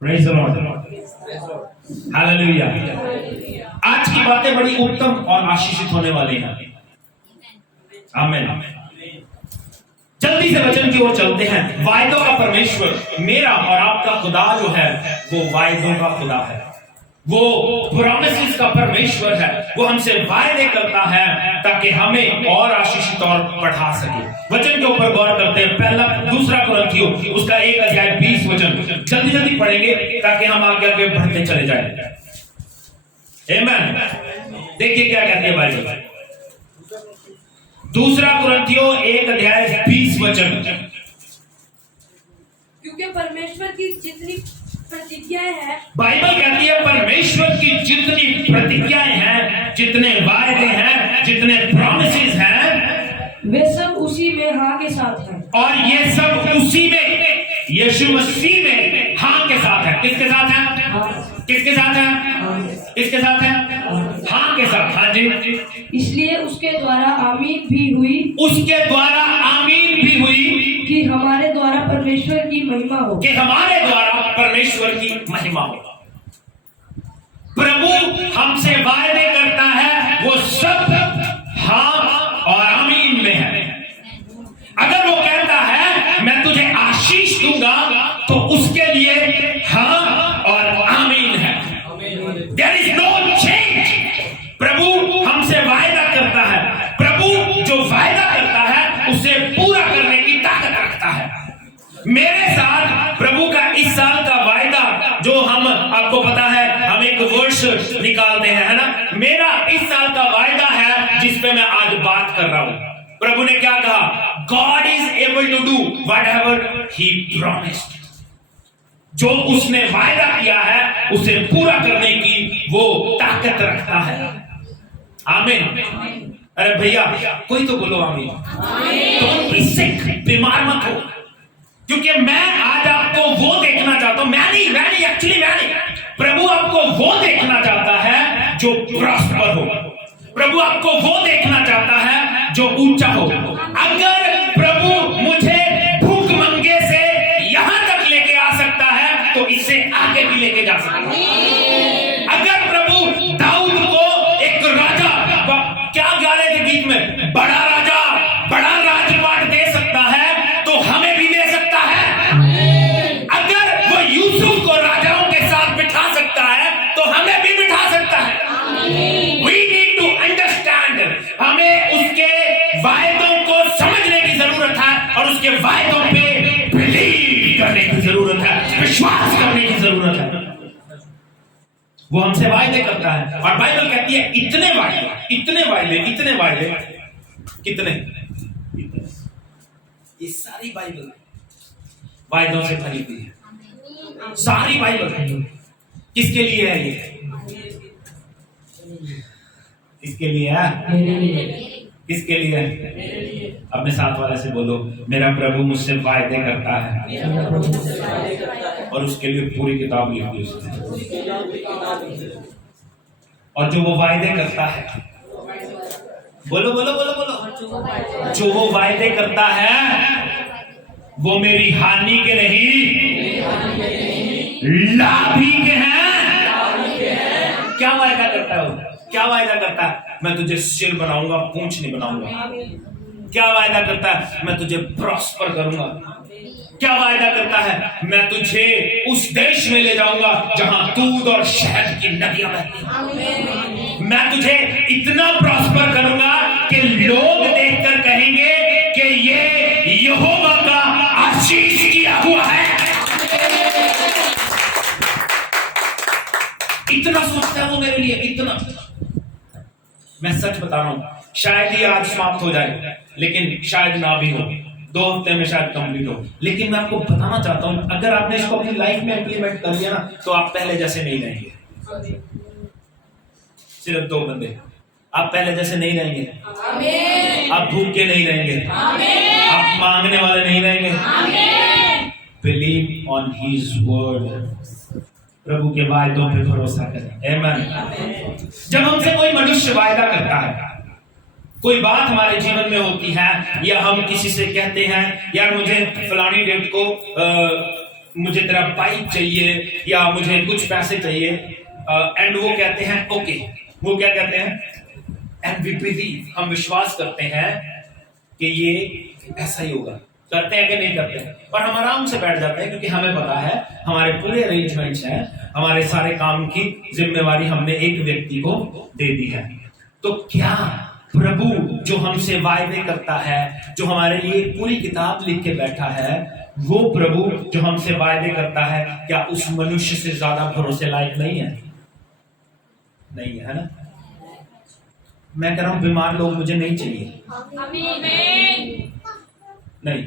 Praise the Lord, hallelujah. आज की बातें बड़ी उत्तम और आशीषित होने वाली हैं। आमीन। जल्दी से वचन की ओर चलते हैं। वायदों का परमेश्वर मेरा और आपका खुदा जो है वो वायदों का खुदा है, वो प्रॉमिसेस का परमेश्वर है। वो हमसे वायदे करता है ताकि हमें और आशीषित और बढ़ा सके। वचन के ऊपर गौर करते हैं। पहला दूसरा कुरिन्थियों उसका 1 अध्याय 20 वचन जल्दी जल्दी पढ़ेंगे ताकि हम आगे आगे बढ़ते चले जाएं। आमीन। देखिए क्या कहती है बाइबल। दूसरा कुरिन्थियों 1 अध्याय 20 वचन। क्योंकि परमेश्वर की जितनी प्रतिज्ञाएं हैं, बाइबल कहती है परमेश्वर की जितनी प्रतिज्ञाएं हैं, जितने वायदे हैं, जितने प्रॉमिसेस हैं, वे सब उसी में हाँ के साथ हैं। और ये सब उसी में यीशु मसीह में हाँ के साथ है। किसके साथ है? किसके साथ है? किसके साथ है? हाँ के साथ। हाँ जी। इसलिए उसके द्वारा आमीन भी हुई, उसके द्वारा आमीन भी हुई कि हमारे द्वारा परमेश्वर की महिमा हो। कि हमारे द्वारा परमेश्वर की महिमा हो। प्रभु हमसे वायदे करता है, वो सब हाँ और आमीन में है। अगर वो कहता है मैं तुझे आशीष दूंगा तो उसके लिए हाँ और आमीन है। There is no change। प्रभु हमसे वायदा करता है। प्रभु जो वायदा करता है उसे पूरा करने की ताकत रखता है। मेरे साथ प्रभु का इस साल का वायदा जो हम आपको पता है हम एक वर्ष निकालते हैं, है ना। मेरा इस साल का वायदा है जिस पे मैं आज बात कर रहा हूं। प्रभु ने क्या कहा? God is able to do whatever he promised। जो उसने वायदा किया है उसे पूरा करने की वो ताकत रखता है। आमीन। अरे भैया कोई तो बोलो आमीन। Don't be sick। बीमार मत हो, क्योंकि मैं आज आपको वो देखना चाहता हूं। मैं नहीं प्रभु आपको वो देखना चाहता है जो प्रॉस्पर हो। प्रभु आपको वो देखना चाहता है जो ऊंचा हो। अगर प्रभु मुझे भूखमंगे से यहां तक लेके आ सकता है तो इससे आगे भी लेके जा सकता है। अगर प्रभु दाऊद को एक राजा, क्या गा रहे थे गीत में, बड़ा राजा बड़ा राजपाट दे सकता है तो हमें भी दे सकता है। अगर वो यूसुफ को राजाओं के साथ बिठा सकता है तो हमें भी बिठा सकता है। We need to understand। हमें उसके वायदों को समझने की जरूरत है और उसके वायदों पे बिलीव करने की जरूरत है, विश्वास करने की जरूरत है। वो हमसे वायदे करता है और बाइबल कहती है इतने वायदे कितने। ये सारी बाइबल वायदों से भरी हुई है। सारी बाइबल किसके लिए है? ये किसके लिए है? किसके लिए है? अपने साथ वाले से बोलो, मेरा प्रभु मुझसे वायदे करता है और उसके लिए पूरी किताब लिखी उसने। और जो वो वायदे करता है, बोलो बोलो बोलो बोलो, जो वो वायदे करता है वो मेरी हानि के नहीं लाभ ही के हैं। क्या वायदा करता है वो? क्या वायदा करता है? मैं तुझे सिर बनाऊंगा, पूंछ नहीं बनाऊंगा। क्या वायदा करता है? मैं तुझे प्रॉस्पर करूंगा। क्या वायदा करता है? मैं तुझे उस देश में ले जाऊंगा जहां दूध और शहद की नदियां बहती हैं। मैं तुझे इतना प्रॉस्पर करूंगा कि लोग देखकर कहेंगे कि ये यहोवा का आशीष किया हुआ है। इतना सोचता है वो मेरे लिए, इतना। मैं सच बता रहा हूं, शायद ये आज समाप्त हो जाए, लेकिन शायद ना भी हो, 2 हफ्ते में शायद कंप्लीट हो। लेकिन मैं आपको बताना चाहता हूं, अगर आपने इसको अपनी लाइफ में इंप्लीमेंट कर लिया ना तो आप पहले जैसे नहीं रहेंगे। सिर्फ 2 बंदे, आप पहले जैसे नहीं रहेंगे। आप भूखे नहीं रहेंगे। आप मांगने वाले नहीं रहेंगे। Believe on his word. प्रभु के वायदों पे भरोसा करें। आमीन। जब हमसे कोई मनुष्य वायदा करता है, कोई बात हमारे जीवन में होती है, या हम किसी से कहते हैं यार मुझे फलानी डेट को मुझे तेरा बाइक चाहिए या मुझे कुछ पैसे चाहिए, एंड वो कहते हैं ओके, वो क्या कहते हैं, एंड वी बिलीव, हम विश्वास करते हैं कि ये ऐसा ही होगा। करते हैं कि नहीं करते हैं? और हम आराम से बैठ जाते हैं क्योंकि हमें पता है हमारे पूरे अरेंजमेंट्स हैं, हमारे सारे काम की जिम्मेवारी हमने एक व्यक्ति को दे दी है। तो क्या प्रभु जो हमसे वायदे करता है, जो हमारे लिए पूरी किताब लिख के बैठा है, वो प्रभु जो हमसे वायदे करता है, क्या उस मनुष्य से ज्यादा भरोसे लायक नहीं है? नहीं है ना? मैं कह रहा हूं बीमार लोग मुझे नहीं चाहिए, नहीं,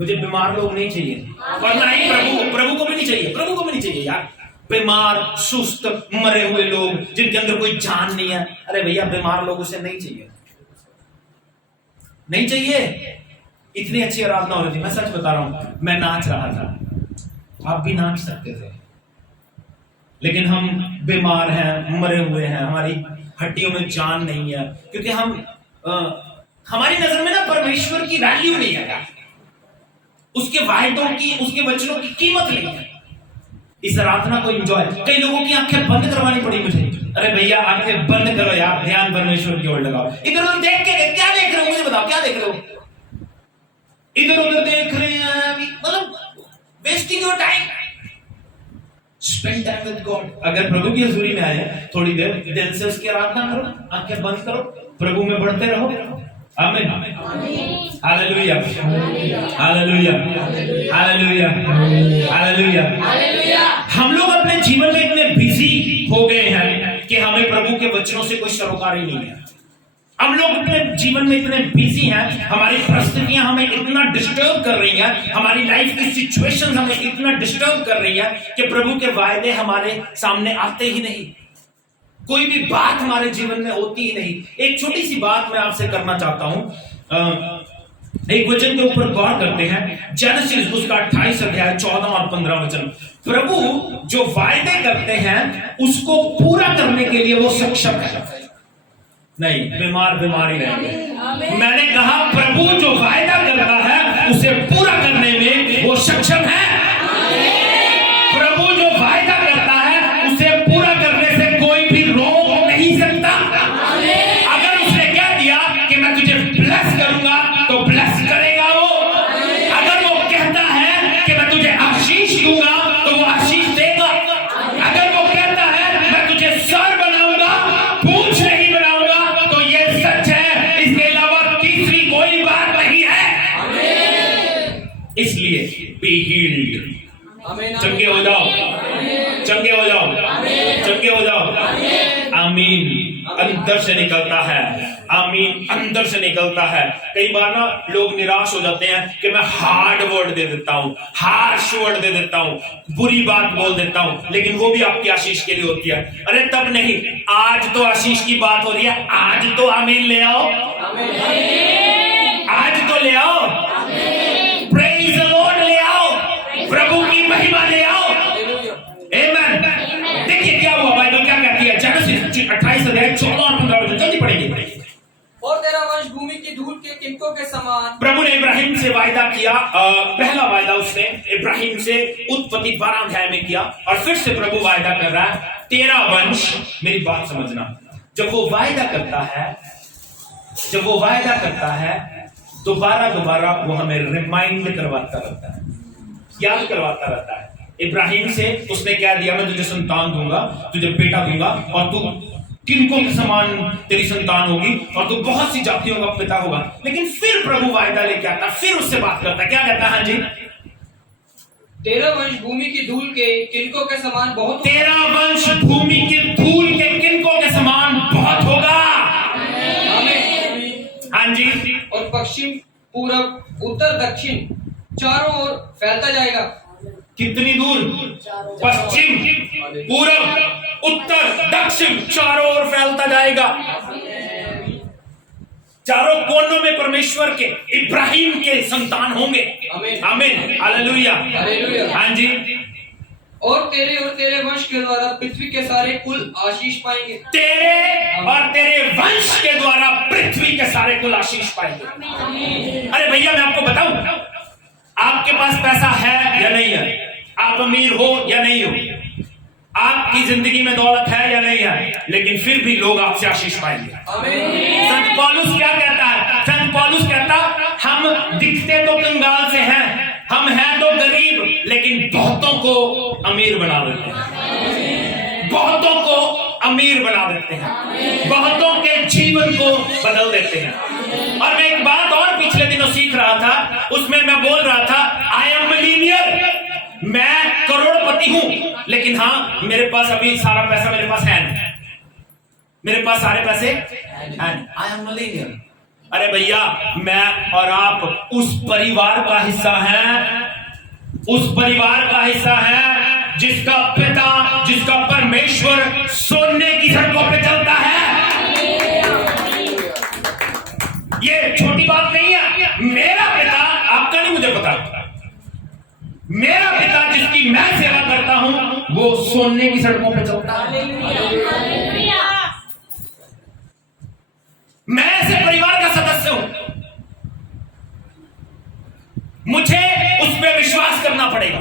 मुझे बीमार लोग नहीं चाहिए, और ना ही प्रभु को भी नहीं चाहिए, प्रभु को भी नहीं चाहिए यार। बीमार, सुस्त, मरे हुए लोग जिनके अंदर कोई जान नहीं है, अरे भैया बीमार लोग उसे नहीं चाहिए, नहीं चाहिए। इतनी अच्छी आराधना हो रही थी, मैं सच बता रहा हूं, मैं नाच रहा था, आप भी नाच सकते थे, लेकिन हम बीमार हैं, मरे हुए हैं, हमारी हड्डियों में जान नहीं है, क्योंकि हम हमारी नजर में ना परमेश्वर की वैल्यू नहीं है यार, उसके वायदों की, उसके वचनों की कीमत नहीं है। इस आराधना को एंजॉय, कई लोगों की आंखें बंद करवानी पड़ी मुझे, अरे भैया आंखें बंद करो यार, ध्यान परमेश्वर की ओर लगाओ। इधर उधर देख के क्या देख रहे हो, मुझे बताओ क्या देख रहे हो? इधर उधर देख रहे हैं, मतलब wasting your time. Spend time with God. अगर प्रभु की हजूरी में आए थोड़ी देर, दिल से उसकी आराधना करो, आंखें बंद करो, प्रभु में बढ़ते रहो। आमीन, हालेलुया, हालेलुया, हालेलुया, हालेलुया। हम लोग अपने जीवन में इतने बिजी हो गए हैं कि हमें प्रभु के वचनों से कोई सरोकारी नहीं है। हम लोग अपने जीवन में इतने बिजी हैं, हमारी परिस्थितियां हमें इतना डिस्टर्ब कर रही हैं, हमारी लाइफ की सिचुएशंस हमें इतना डिस्टर्ब कर रही हैं कि प्रभु के वायदे हमारे सामने आते ही नहीं, कोई भी बात हमारे जीवन में होती ही नहीं। एक छोटी सी बात मैं आपसे करना चाहता हूं, एक वचन के ऊपर गौर करते हैं, जेनेसिस उसका 28 अध्याय 14 और 15 वचन। प्रभु जो वायदे करते हैं उसको पूरा करने के लिए वो सक्षम है, नहीं बीमारी रहेंगे। मैंने कहा प्रभु जो वायदा करता है उसे पूरा करने में वो सक्षम है। प्रभु जो वायदा करता है उसे पूरा करने से कोई भी रोक नहीं सकता। अगर उसने कह दिया कि मैं तुझे ब्लेस करूंगा तो ब्लेस करेगा वो। अगर वो कहता है कि मैं तुझे आशीष दूंगा तो वो आशीष देगा। अगर वो कहता है मैं तुझे सर बनाऊंगा, पूंछ नहीं बनाऊंगा, तो ये सच है, इसके अलावा तीसरी कोई बात नहीं है। इसलिए बी हील्ड, चंगे हो जाओ, चंगे हो जाओ, चंगे हो जाओ। आमीन। अंदर से निकलता है, आमीन, अंदर से निकलता है। कई बार ना लोग निराश हो जाते हैं कि मैं हार्ड वर्ड दे देता हूं, हार्श वर्ड दे देता हूं, बुरी बात बोल देता हूं, लेकिन वो भी आपकी आशीष के लिए होती है। अरे तब नहीं, आज तो आशीष की बात हो रही है, आज तो आमीन ले आओ, आज तो ले आओ, प्रेज़ द लॉर्ड ले आओ, प्रभु की महिमा ले आओ। आमीन। देखिए क्या हुआ, बाइबल क्या कहती है, जेनेसिस 28 अध्याय 14 और 15 वचन, जल्दी पढ़ेंगे। और तेरा वंश भूमि की धूल के किनकों के समान। प्रभु ने इब्राहिम से वायदा किया, पहला वायदा उसने इब्राहिम से उत्पत्ति 12 अध्याय में किया, और फिर से प्रभु वायदा कर रहा है, तेरा वंश। मेरी बात समझना, जब वो वायदा करता है, जब वो वायदा करता है, दोबारा वो हमें रिमाइंड करवाता रहता है, याद करवाता रहता है। इब्राहिम से उसने क्या दिया, मैं तुझे संतान दूंगा, तुझे बेटा दूंगा, और तू किनको के समान तेरी संतान होगी, और तू बहुत सी जातियों का पिता होगा। लेकिन फिर प्रभु वायदा लेके आता, फिर उससे बात करता, क्या कहता है? हाँ जी, तेरा वंश भूमि की धूल के किनकों के समान बहुत। तेरा वंश भूमि की धूल के किनकों के समान बहुत होगा। हाँ जी। और पश्चिम, पूरब, उत्तर, दक्षिण चारों ओर फैलता जाएगा। कितनी दूर? पश्चिम, पूरब, उत्तर, दक्षिण, चारों ओर फैलता जाएगा। चारों कोनों में परमेश्वर के, इब्राहिम के संतान होंगे। आमीन, हालेलुया। हाँ जी। और तेरे वंश के द्वारा पृथ्वी के सारे कुल आशीष पाएंगे। तेरे और तेरे वंश के द्वारा पृथ्वी के सारे कुल आशीष पाएंगे। अरे भैया मैं आपको बताऊं, आपके पास पैसा है या नहीं है, आप अमीर हो या नहीं हो, आपकी जिंदगी में दौलत है या नहीं है, लेकिन फिर भी लोग आपसे आशीष पाएंगे। संत पौलुस क्या कहता है? संत पौलुस कहता हम दिखते तो कंगाल से हैं, हम हैं तो गरीब, लेकिन बहुतों को अमीर बना देते हैं, बहुतों को अमीर बना देते हैं, बहुतों के जीवन को बदल देते हैं। और मैं एक बात और पिछले दिनों सीख रहा था, उसमें मैं बोल रहा था आई एम मिलीनियर, मैं करोड़पति हूं, लेकिन हाँ मेरे पास अभी सारा पैसा मेरे पास है नहीं, मेरे पास सारे पैसे हैं, आई एम मिलीनियर। अरे भैया, मैं और आप उस परिवार का हिस्सा हैं, उस परिवार का हिस्सा है जिसका पिता, जिसका परमेश्वर सोने की सड़कों पे चलता है। ये छोटी बात नहीं है। मेरा पिता, आपका नहीं मुझे पता, मेरा पिता जिसकी मैं सेवा करता हूं वो सोने की सड़कों पे चलता है। मैं ऐसे परिवार का सदस्य हूं, मुझे उस पर विश्वास करना पड़ेगा।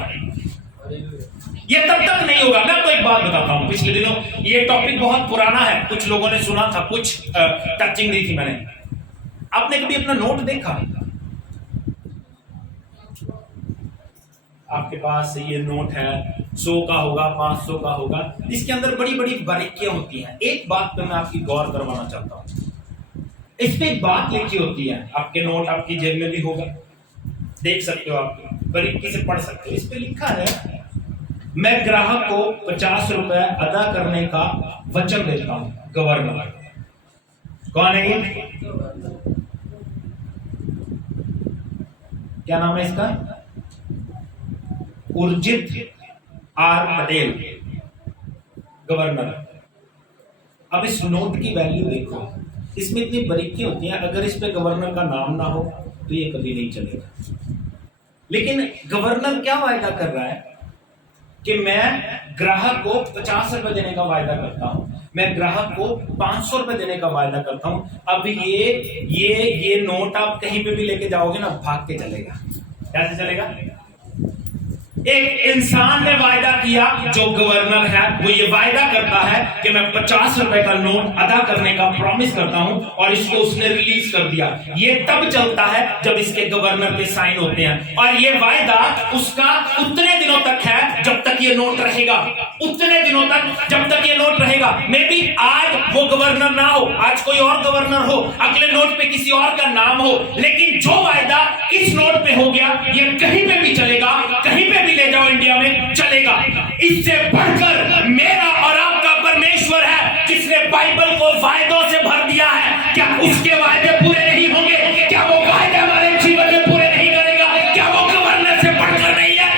ये तब तक नहीं होगा। मैं आपको एक बात बताता हूं, पिछले दिनों ये टॉपिक बहुत पुराना है, कुछ लोगों ने सुना था, कुछ टचिंग दी थी मैंने। आपने कभी अपना नोट देखा? आपके पास ये नोट है, 100 का होगा, 500 का होगा, इसके अंदर बड़ी बड़ी बारीकियां होती हैं। एक बात पे मैं आपकी गौर करवाना चाहता हूं, इस पे एक बात लिखी होती है, आपके नोट आपकी जेब में भी होगा, देख सकते हो, आप बारीकी से पढ़ सकते हो। इस पे लिखा है मैं ग्राहक को 50 रुपए अदा करने का वचन देता हूं, गवर्नर। कौन है ये? क्या नाम है इसका? Urjit R Patel, governor. अब इस नोट की वैल्यू देखो, इसमें इतनी बारीकी होती है, अगर इस पे गवर्नर का नाम ना हो तो ये कभी नहीं चलेगा। लेकिन गवर्नर क्या वायदा कर रहा है कि मैं ग्राहक को 50 रुपए देने का वायदा करता हूं, मैं ग्राहक को 500 रुपए देने का वायदा करता हूं। अब ये नोट आप कहीं पे भी लेके जाओगे ना, भाग के चलेगा। कैसे चलेगा? एक इंसान ने वायदा किया, जो गवर्नर है वो ये वायदा करता है कि मैं 50 रुपए का नोट अदा करने का प्रॉमिस करता हूं, और इसको उसने रिलीज कर दिया। ये तब चलता है जब इसके गवर्नर के साइन होते हैं, और ये वायदा उसका उतने दिनों तक है जब तक ये नोट रहेगा, उतने दिनों तक जब तक ये नोट रहेगा। मे बी आज वो गवर्नर ना हो, आज कोई और गवर्नर हो, अगले नोट पे किसी और का नाम हो, लेकिन जो वायदा इस नोट पे हो गया ये कहीं पे भी चलेगा, कहीं पे ले जाओ इंडिया में चलेगा। इससे बढ़कर मेरा और आपका परमेश्वर है, जिसने बाइबल को वायदों से भर दिया है। क्या उसके वायदे पूरे नहीं होंगे? क्या वो वायदे हमारे जीवन में पूरे नहीं करेगा? क्या वो गवर्नर से बढ़कर नहीं है?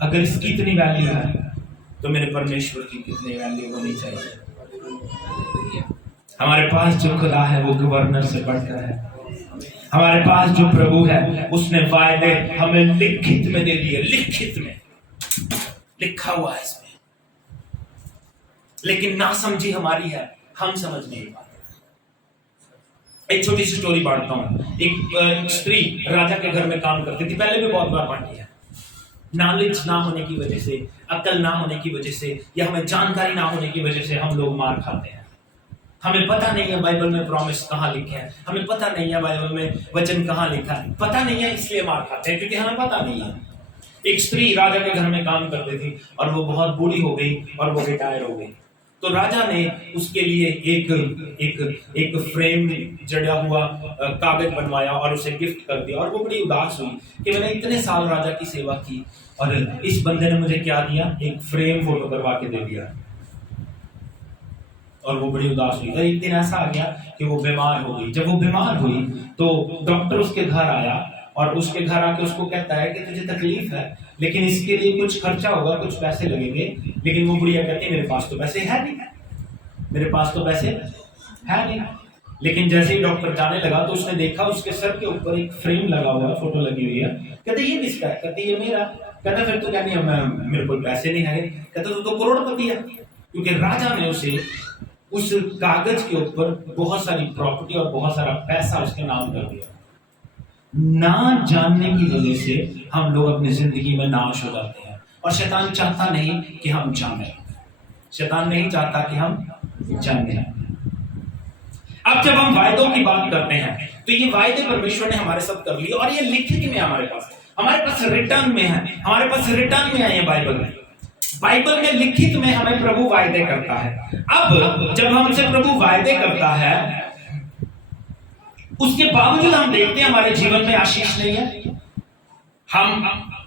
अगर इसकी इतनी वैल्यू है तो मेरे परमेश्वर की कितनी वैल्यू होनी चाहिए। हमारे पास जो खुदा है वो गवर्नर से बढ़कर है। हमारे पास जो प्रभु है उसने वायदे हमें लिखित में दे दिए, लिखित में लिखा हुआ है इसमें, लेकिन ना समझी हमारी है, हम समझ नहीं पाते। एक छोटी सी स्टोरी बांटता हूं। एक स्त्री राजा के घर में काम करती थी, पहले भी बहुत बार बांटी है। नॉलेज ना होने की वजह से, अक्ल ना होने की वजह से, या हमें जानकारी ना होने की वजह से हम लोग मार खाते हैं। हमें पता नहीं है बाइबल में प्रॉमिस कहां लिखे हैं, हमें पता नहीं है बाइबल में वचन कहां लिखा है, पता नहीं है, इसलिए मार खाते हैं क्योंकि हमें पता नहीं है। एक स्त्री राजा के घर में काम करती थी और वो बहुत बूढ़ी हो गई और वो रिटायर हो गई। तो राजा ने उसके लिए एक फ्रेम जड़ा हुआ कागज बनवाया और उसे गिफ्ट कर दिया। और वो बड़ी उदास हुई कि मैंने इतने साल राजा की सेवा की और इस बंदे ने मुझे क्या दिया, एक फ्रेम फोटो करवा के दे दिया। और वो बड़ी उदास हुई। एक दिन ऐसा आ गया कि वो बीमार हो गई। जब वो बीमार हुई तो डॉक्टर उसके घर आया और उसके घर आके उसको कहता है कि तुझे तकलीफ है, लेकिन इसके लिए कुछ खर्चा होगा, कुछ पैसे लगेंगे। लेकिन वो बुढ़िया कहती है मेरे पास तो पैसे है नहीं, मेरे पास तो पैसे है नहीं। लेकिन जैसे ही डॉक्टर जाने लगा तो उसने देखा उसके सर के ऊपर एक फ्रेम लगा हुआ है, फोटो लगी हुई है। कहते ये किसका है? कहते ये मेरा। कहते फिर तो क्या नहीं, मेरे को पैसे नहीं है। कहते तो करोड़पति है, क्योंकि राजा ने उसे उस कागज के ऊपर बहुत सारी प्रॉपर्टी और बहुत सारा पैसा उसके नाम कर दिया। ना जानने की वजह से हम लोग अपनी जिंदगी में नाश हो जाते हैं। और शैतान चाहता नहीं कि हम जाने, शैतान नहीं चाहता कि हम जाने। अब जब हम वायदों की बात करते हैं तो ये वायदे परमेश्वर ने हमारे साथ कर लिए और ये लिखित में हमारे पास रिटर्न में है, हमारे पास रिटर्न में है। ये बाइबल में लिखित में हमें प्रभु वायदे करता है। अब जब हमसे प्रभु वायदे करता है, उसके बावजूद हम देखते हैं हमारे जीवन में आशीष नहीं है। हम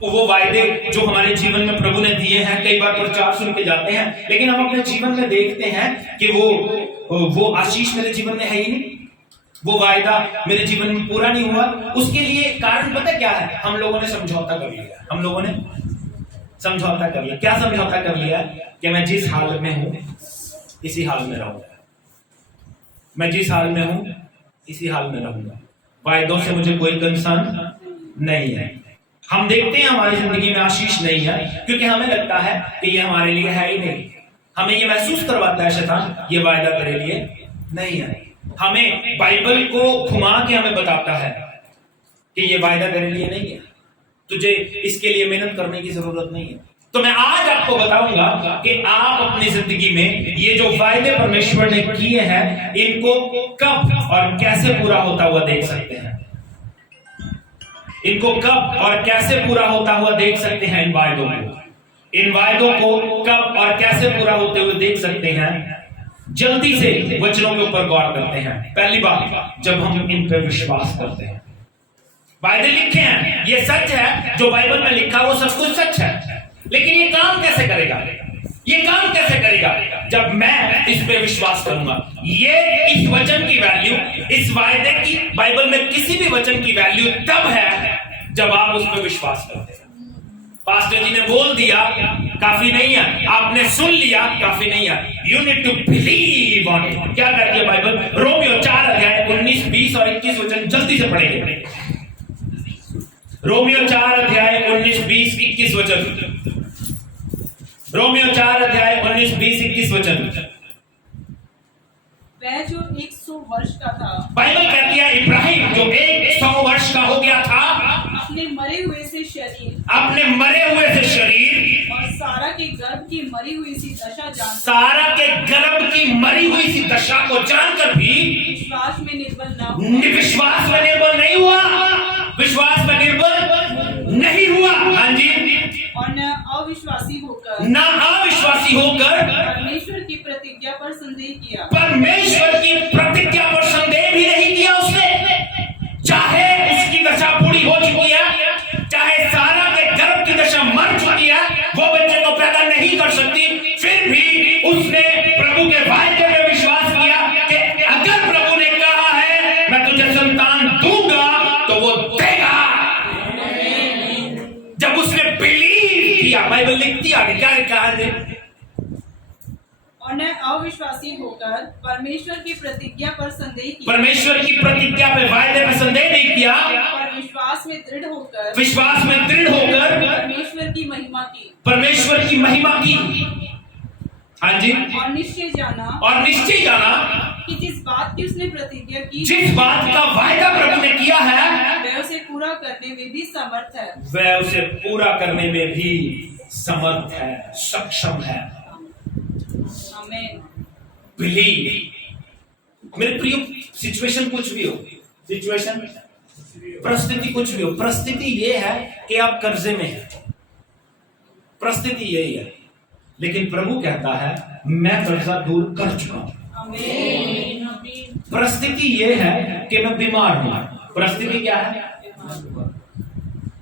वो वायदे जो हमारे जीवन में प्रभु ने दिए हैं, कई बार प्रचार सुन के जाते हैं, लेकिन हम अपने जीवन में देखते हैं कि वो आशीष मेरे जीवन में है ही नहीं, वो वायदा मेरे जीवन में पूरा नहीं हुआ। उसके लिए कारण पता क्या है? हम लोगों ने समझौता कर लिया। हम लोगों ने समझौता कर लिया। क्या समझौता कर लिया? कि मैं जिस हाल में हूं इसी हाल में रहूंगा, मैं जिस हाल में हूं इसी हाल में रहूंगा, वायदों से मुझे कोई कंसर्न नहीं है। हम देखते हैं हमारी जिंदगी में आशीष नहीं है क्योंकि हमें लगता है कि ये हमारे लिए है ही नहीं। हमें ये महसूस करवाता है शैतान, ये वायदा तेरे लिए नहीं है। हमें बाइबल को घुमा के हमें बताता है कि ये वायदा तेरे लिए नहीं है, तुझे इसके लिए मेहनत करने की जरूरत नहीं है। तो मैं आज आपको बताऊंगा कि आप अपनी जिंदगी में ये जो वायदे परमेश्वर ने किए हैं, इनको कब और कैसे पूरा होता हुआ देख सकते हैं। इनको कब और कैसे पूरा होता हुआ देख सकते हैं। इन वायदों को कब और कैसे पूरा होते हुए देख सकते हैं। जल्दी से वचनों के ऊपर गौर करते हैं। पहली बात, जब हम इन पे विश्वास करते हैं। वायदे लिखे हैं, ये सच है, जो बाइबल में लिखा वो सब कुछ सच है, लेकिन ये काम कैसे करेगा? ये काम कैसे करेगा? जब मैं इस पे विश्वास करूंगा। ये इस वचन की वैल्यू, इस वायदे की, बाइबल में किसी भी वचन की वैल्यू तब है जब आप उस पे विश्वास करते हैं। पास्टर जी ने बोल दिया, काफी नहीं है। आपने सुन लिया, काफी नहीं है। You need to believe on it. क्या कहती है बाइबल? रोमियो 4 अध्याय 19, 20 और 21 वचन जल्दी से पढ़ेंगे। रोमियो 4 अध्याय 19, 20, 21 वचन। रोमियो 4 अध्याय 19, 20, 21 वचन। वह जो 100 वर्ष का था, बाइबल कहती है इब्राहिम जो 100 वर्ष का हो गया था, अपने मरे हुए से शरीर और सारा के गर्भ की मरी हुई सी दशा को जानकर भी विश्वास में निर्बल नहीं हुआ। विश्वास में निर्बल नहीं हुआ। हाँ जी। और न अविश्वासी होकर परमेश्वर की प्रतिज्ञा पर संदेह भी नहीं किया उसने। चाहे उसकी दशा पूरी हो चुकी है, चाहे सारा के गर्भ की दशा मर चुकी है, वो बच्चे को पैदा नहीं कर सकती, फिर भी उसने प्रभु के वायदे में विश्वास किया कि अगर प्रभु ने कहा है मैं तुझे संतान दूंगा तो वो देगा। जब उसने बिलीव किया, बाइबल लिखती आगे क्या लिखा है? और न अविश्वासी होकर परमेश्वर की प्रतिज्ञा पर संदेह किया। परमेश्वर की प्रतिज्ञा पे, वायदे पे संदेह नहीं किया। पर विश्वास में दृढ़ होकर परमेश्वर की महिमा की। हाँ जी। और निश्चय जाना कि जिस बात की उसने प्रतिज्ञा की, जिस बात का वायदा प्रभु ने किया है, वह उसे पूरा करने में भी समर्थ है, सक्षम है। आमीन। बिलीव। मेरे प्रिय, सिचुएशन कुछ भी हो, परिस्थिति कुछ भी हो, परिस्थिति ये है कि आप कर्जे में हैं, परिस्थिति यही है, लेकिन प्रभु कहता है मैं कर्जा दूर कर चुका हूं। आमीन। परिस्थिति ये है कि मैं बीमार हूं, परिस्थिति क्या है?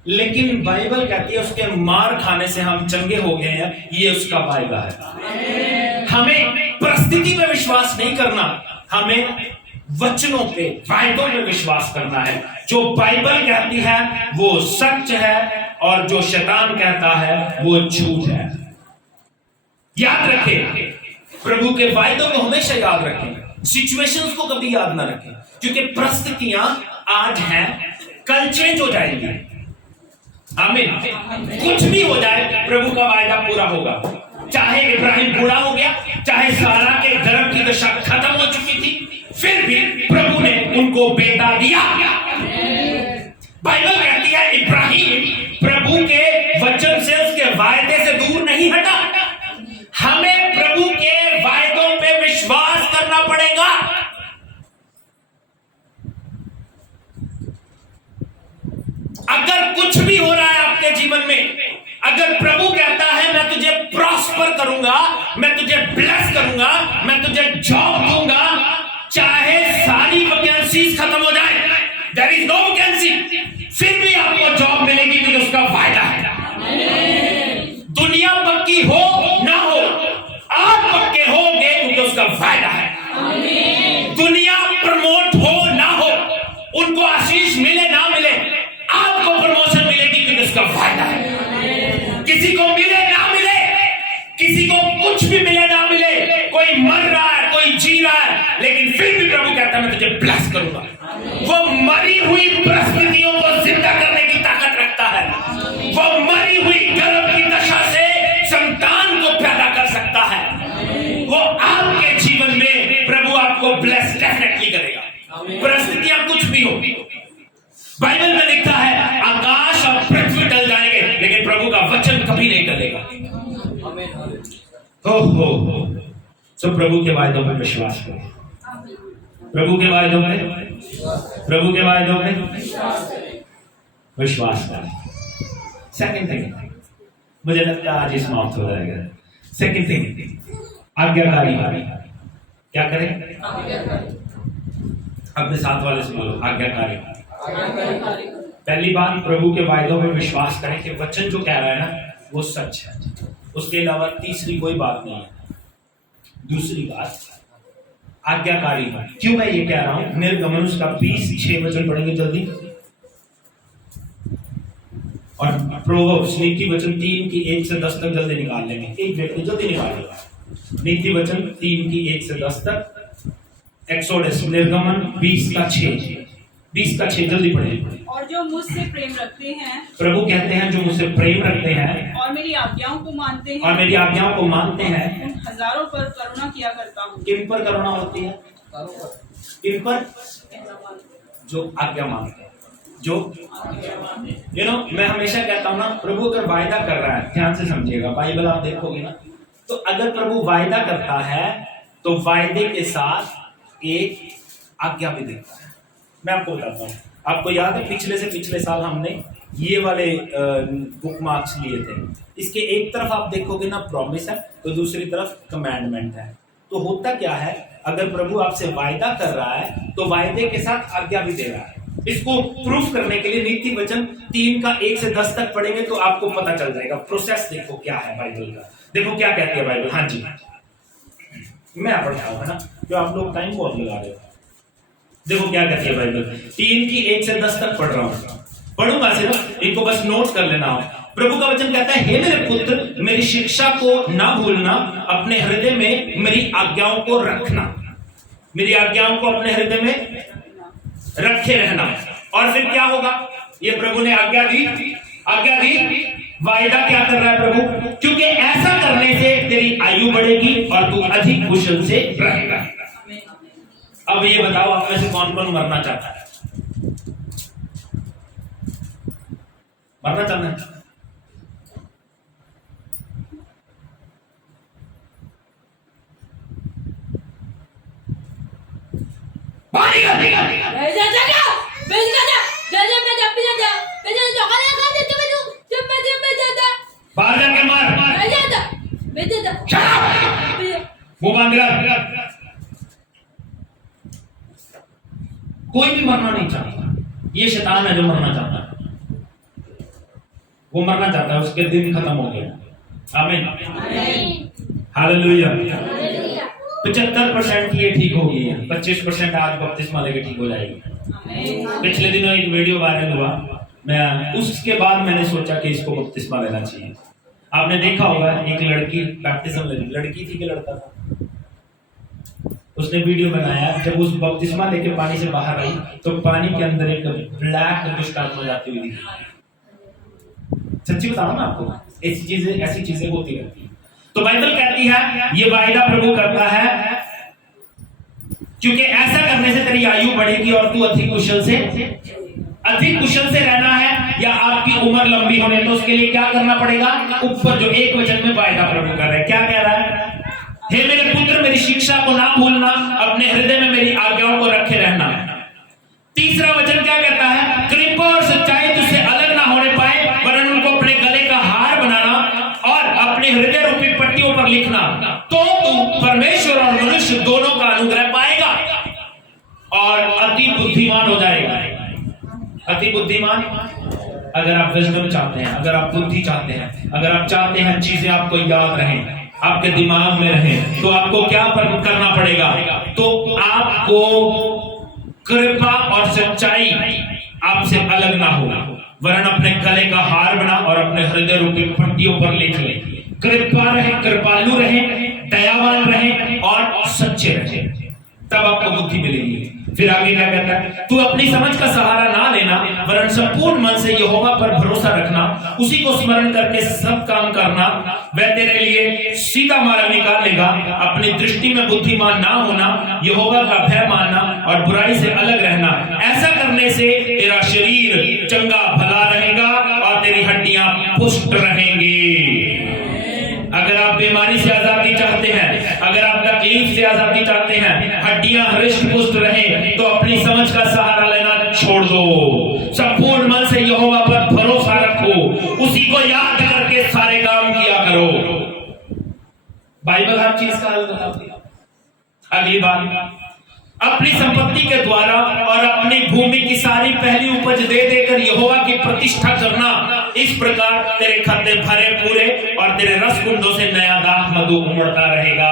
लेकिन बाइबल कहती है उसके मार खाने से हम चंगे हो गए हैं, ये उसका वायदा है। हमें परिस्थिति पे विश्वास नहीं करना, हमें वचनों पे, वायदों पे विश्वास करना है। जो बाइबल कहती है वो सच है और जो शैतान कहता है वो झूठ है। याद रखें, प्रभु के वायदों को हमेशा याद रखें, सिचुएशंस को कभी याद ना रखें, क्योंकि परिस्थितियां आज हैं, कल चेंज हो जाएंगी। आमीन। कुछ भी हो जाए, प्रभु का वायदा पूरा होगा। चाहे इब्राहिम बूढ़ा हो गया, चाहे सारा के गर्भ की दशा खत्म हो चुकी थी, फिर भी प्रभु ने उनको बेटा दिया। बाइबल कहती है इब्राहिम प्रभु के वचन से, उसके वायदे से दूर नहीं हटा। हमें प्रभु के वायदों पे विश्वास करना पड़ेगा। अगर कुछ भी हो रहा है आपके जीवन में, अगर प्रभु कहता है मैं तुझे प्रॉस्पर करूंगा, मैं तुझे ब्लेस करूंगा, मैं तुझे जॉब दूंगा, चाहे सारी वैकेंसीज खत्म हो जाए, देयर इज नो वैकेंसी, फिर भी आपको जॉब मिलेगी क्योंकि उसका वायदा है। दुनिया पक्की हो ना हो, आप पक्के होगे क्योंकि उसका वायदा है। दुनिया प्रमोट हो ना हो, उनको आशीष मिले ना मिले, आपको प्रमोशन मिलेगी क्योंकि उसका फायदा है। किसी को मिले ना मिले, किसी को कुछ भी मिले ना मिले, कोई मर रहा है, कोई जी रहा है, लेकिन फिर भी प्रभु कहता है मैं तुझे ब्लेस करूंगा। वो मरी हुई परिस्थितियों को जिंदा करने की ताकत रखता है। वो मरी हुई गर्भ की दशा से संतान को पैदा कर सकता है। वो आपके जीवन में प्रभु आपको ब्लेस डेफिनेटली करेगा, परिस्थितियां कुछ भी हो। बाइबल में लिखा है आकाश और पृथ्वी टल जाएंगे लेकिन प्रभु का वचन कभी नहीं टलेगा। हो सो प्रभु के वायदों पर विश्वास करें, प्रभु के वायदों में, प्रभु के वायदों में विश्वास करें। सेकंड थिंग, मुझे लगता है आज ही समाप्त हो जाएगा। सेकंड थिंग, आज्ञाकारी। क्या करें? अपने साथ वाले से बोलो आज्ञाकारी। पहली बात, प्रभु के वायदों में विश्वास करें कि वचन जो कह रहा है ना वो सच है, उसके अलावा तीसरी कोई बात नहीं है। दूसरी बात, आज्ञाकारी। क्यों मैं ये कह रहा हूं? निर्गमन उसका 20:6 वचन पढ़ेंगे जल्दी, और प्रोवर्ब्स नीति वचन 3 से 10 तक जल्दी निकाल लेंगे। एक व्यक्ति जल्दी निकालेगा। नीति वचन 3 से 10 तक। एक्सोडस निर्गमन 20:6 जल्दी पढ़े। और जो मुझसे प्रेम रखते हैं, प्रभु कहते हैं जो मुझसे प्रेम रखते हैं और मेरी आज्ञाओं को मानते हैं, और मेरी आज्ञाओं को मानते हैं, उन हजारों पर करुणा किया करता हूँ। किन पर करुणा होती है? किन पर? जो आज्ञा मानते हैं, जो मैं हमेशा कहता हूं ना, प्रभु अगर वायदा कर रहा है, ध्यान से समझिएगा, बाइबल आप देखोगे ना, तो अगर प्रभु वायदा करता है तो वायदे के साथ एक आज्ञा भी देता है। मैं आपको बताता हूँ, आपको याद है पिछले साल हमने ये वाले बुक मार्क्स लिए थे। इसके एक तरफ आप देखोगे ना प्रॉमिस है, तो दूसरी तरफ कमांडमेंट है। तो होता क्या है, अगर प्रभु आपसे वायदा कर रहा है तो वायदे के साथ आज्ञा भी दे रहा है। इसको प्रूफ करने के लिए नीति वचन 3 से 10 तक पढ़ेंगे तो आपको पता चल जाएगा। प्रोसेस देखो क्या है बाइबल का, देखो क्या कहती है बाइबल। हाँ जी, मैं पढ़ता हूँ, है ना, जो आप लोग टाइम बहुत लगा रहे हो। देखो क्या कहती है बाइबल। 3 से 10 तक पढ़ रहा हूँ, पढ़ूंगा सिर्फ, इनको बस नोट कर लेना हो। प्रभु का वचन कहता है, हे मेरे पुत्र, मेरी शिक्षा को ना भूलना, अपने हृदय में मेरी आज्ञाओं को रखना, मेरी आज्ञाओं को अपने हृदय में रखे रहना। और फिर क्या होगा? ये प्रभु ने आज्ञा दी। वायदा क्या कर रहा है प्रभु? क्योंकि ऐसा करने से तेरी आयु बढ़ेगी और तू अधिक कुशल से रहेगा। अब ये बताओ, आप में से कौन कौन मरना चाहता है? मरना चाहना है? बाहर जाके मार, वो बांध रहा। कोई भी मरना नहीं चाहता, ये शैतान है जो मरना चाहता है। वो मरना चाहता है, उसके दिन खत्म हो गया। आमीन, हालेलुया। 75% ये ठीक हो गई है, 25% आज बपतिस्मा लेके ठीक हो जाएगी। पिछले दिनों एक वीडियो वायरल हुआ, मैं उसके बाद मैंने सोचा कि इसको बपतिस्मा लेना चाहिए। आपने देखा होगा, एक लड़की बैप्टिज्म लेती, लड़की थी कि लड़का था, उसने वीडियो बनाया। जब उस बपतिस्मा लेके पानी से बाहर आई तो पानी के अंदर एक ब्लैक दुष्ट आत्मा जाती हुई दिखी। सच्ची बताऊं ना आपको, ऐसी चीजें होती रहती है। तो बाइबल कहती है ये वायदा प्रभु करता है, क्योंकि ऐसा करने से तेरी आयु बढ़ेगी और तू अधिक कुशल से अधिक कुशल से रहना है या आपकी उम्र लंबी होने, तो उसके लिए क्या करना पड़ेगा? ऊपर जो एक वचन में वायदा प्रभु कर रहे हैं, क्या कह रहा है? हे मेरे पुत्र, मेरी शिक्षा को ना भूलना, अपने हृदय में मेरी आज्ञाओं को रखे रहना। तीसरा वचन क्या कहता है? कृपा और सच्चाई तुझसे अलग ना होने पाए, वरन उनको अपने गले का हार बनाना और अपने हृदय रूपी पट्टियों पर लिखना, तो तू परमेश्वर और मनुष्य दोनों का अनुग्रह पाएगा और अति बुद्धिमान हो जाएगा। अति बुद्धिमान, अगर आप विजडम चाहते हैं, अगर आप बुद्धि चाहते हैं, अगर आप चाहते हैं चीजें आपको याद रहें, आपके दिमाग में रहें, तो आपको क्या करना पड़ेगा? तो आपको कृपा और सच्चाई आपसे अलग ना हो, वरन अपने गले का हार बना और अपने हृदय रूपी पट्टियों पर लिख ले। कृपा रहे, कृपालु रहे, दयावान रहे और सच्चे रहे, तब आपको बुद्धि मिलेगी। फिर आगे क्या कहता है? तू अपनी समझ का सहारा ना लेना, वरन संपूर्ण मन से यहोवा पर भरोसा रखना, उसी को स्मरण करके सब काम करना, वह तेरे लिए सीधा मार्ग निकालेगा। अपनी दृष्टि में बुद्धिमान ना होना, यहोवा का भय मानना और बुराई से अलग रहना, ऐसा करने से तेरा शरीर चंगा भला रहेगा और तेरी हड्डियां पुष्ट रहेंगी। अगर आप बीमारी से आजादी चाहते हैं, अगर आप तकलीफ से आजादी चाहते हैं, हड्डियां हृष्ट पुष्ट रहें, तो अपनी समझ का सहारा लेना छोड़ दो। संपूर्ण मन से यहोवा पर भरोसा रखो, उसी को याद करके सारे काम किया करो। बाइबल हर चीज का हल बताती है। अगली बात, अपनी संपत्ति के द्वारा और अपनी भूमि की सारी पहली उपज दे देकर यहोवा की प्रतिष्ठा करना, इस प्रकार तेरे खत्ते भरे पूरे और तेरे रसकुंडों से नया दाख मधु उमड़ता रहेगा।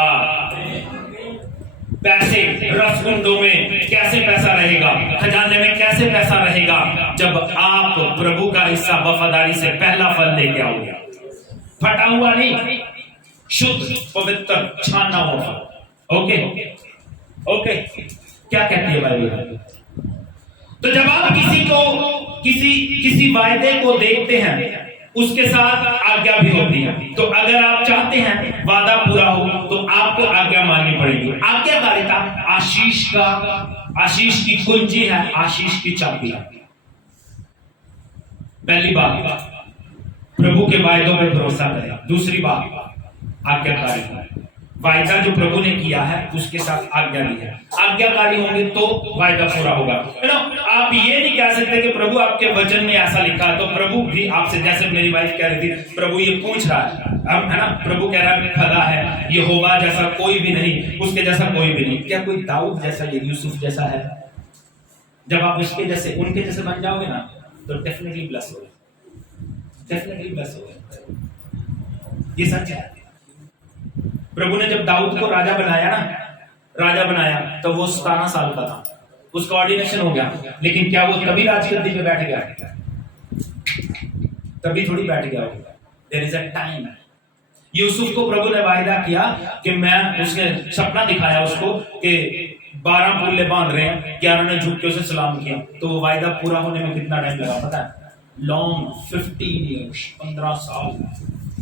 पैसे रसकुंडों में कैसे पैसा रहेगा, खजाने में कैसे पैसा रहेगा? जब आप प्रभु का हिस्सा वफादारी से पहला फल लेके आओगे, फटा हुआ नहीं, शुद्ध पवित्र छाना हुआ। ओके ओके, क्या कहती है बाइबल? तो जब आप किसी वायदे को देखते हैं, उसके साथ आज्ञा भी होती है। तो अगर आप चाहते हैं वादा पूरा हो, तो आपको आज्ञा माननी पड़ेगी। आज्ञाकारिता आशीष की कुंजी है, आशीष की चाबी है। पहली बात, प्रभु के वायदों पर भरोसा करें। दूसरी बात, आज्ञाकारिता, वायदा जो प्रभु ने किया है उसके साथ आज्ञा दी है। आज्ञाकारी होंगे तो वायदा पूरा होगा। आप ये नहीं कह सकते कि प्रभु आपके वचन में ऐसा लिखा है, तो प्रभु भी आपसे, जैसे मेरी वाइफ कह रही थी, प्रभु ये पूछ रहा है ना, प्रभु कह रहा है खुदा है, यहोवा जैसा कोई भी नहीं, उसके जैसा कोई भी नहीं। क्या कोई दाऊद जैसा, ये यूसुफ जैसा है? जब आप उसके जैसे, उनके जैसे बन जाओगे ना, तो डेफिनेटली ब्लेस होगा, डेफिनेटली ब्लेस होगा। ये सच है। प्रभु ने जब दाऊद को राजा बनाया, तो वो 17 साल का था, उसका ऑर्डिनेशन हो गया। लेकिन क्या वो तभी राजगद्दी पे बैठ गया? तभी थोड़ी बैठ गया होगा। There is a time. Yusuf को प्रभु ने वायदा किया कि उसने सपना दिखाया उसको कि 12 पुल्ले बांध रहे हैं, 11 ने झुक के उसे सलाम किया। तो वो वायदा पूरा होने में कितना टाइम लगा पता है? लॉन्ग 15 ईयर्स, 15 साल।